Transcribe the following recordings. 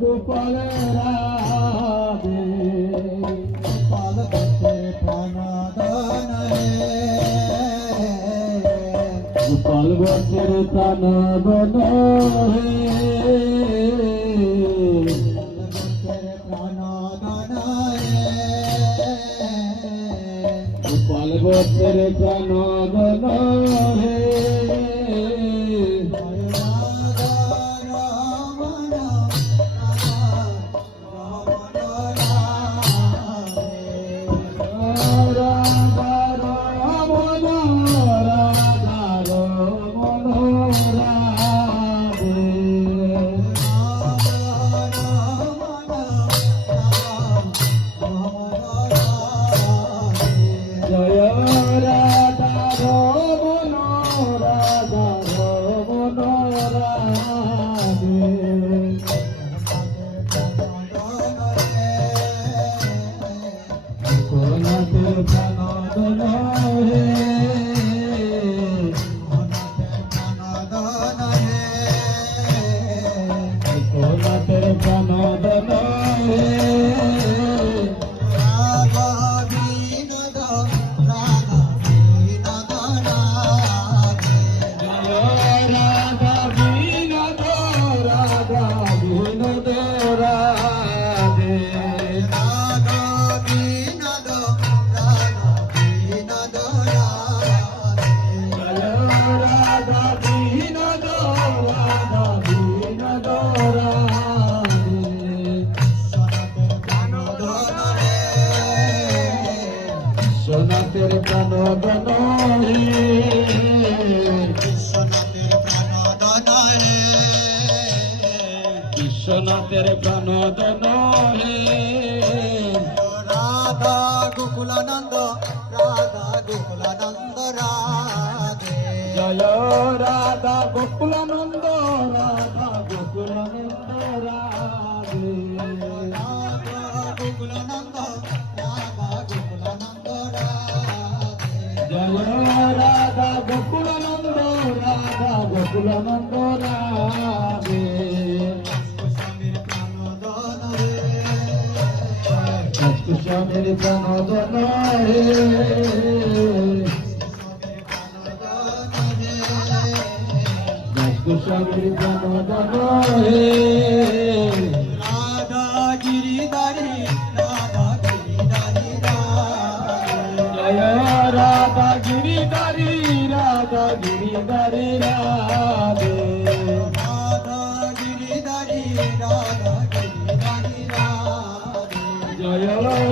গোপাল রাধে গোপাল ভক্তে প্রাণদান গোপাল আছে বিশ্বনাথের প্রাণদন রাধা গোকুলানন্দ রাধা গোকুলানন্দ রাধে জয় রাধা গোকুলানন্দ রাধা গোকুলানন্দ রাধে রাধা গোকুলানন্দ রাধা গোকুলানন্দ রাধে জয় রাধা গোকুলানন্দ রাধা গোকুলানন্দ রাধে স্বামীর প্রাণদন হে স্বামীর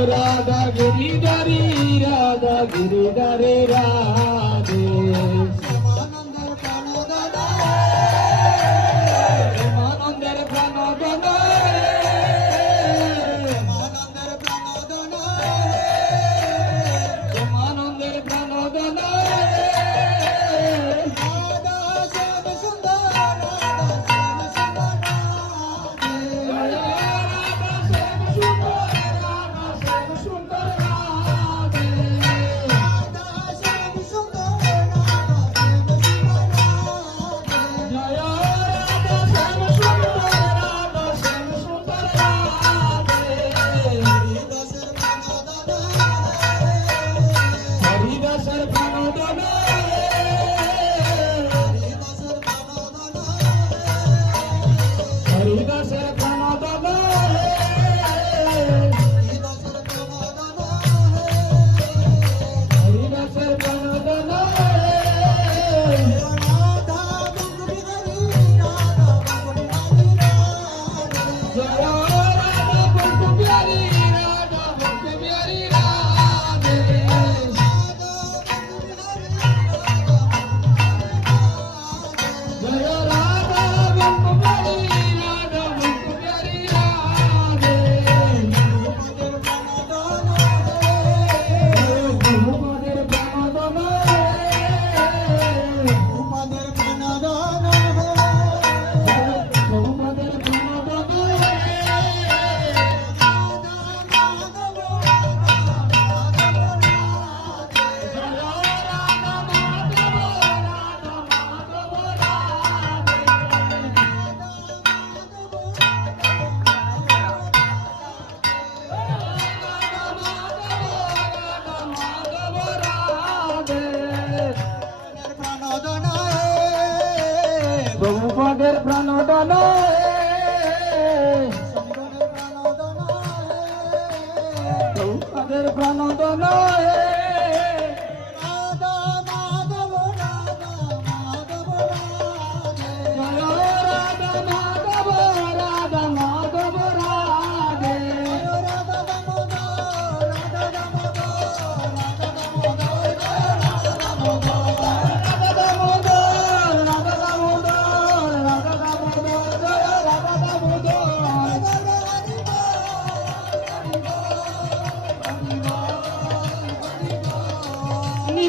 રાધા ગિરિધરી રાધા ગિરિધરી રાધા শনিগণের প্রাণ শনিগণের প্রাণদান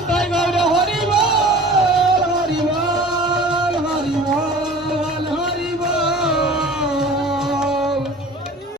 ತಾಯಿ ಗೌಡ ಹರಿ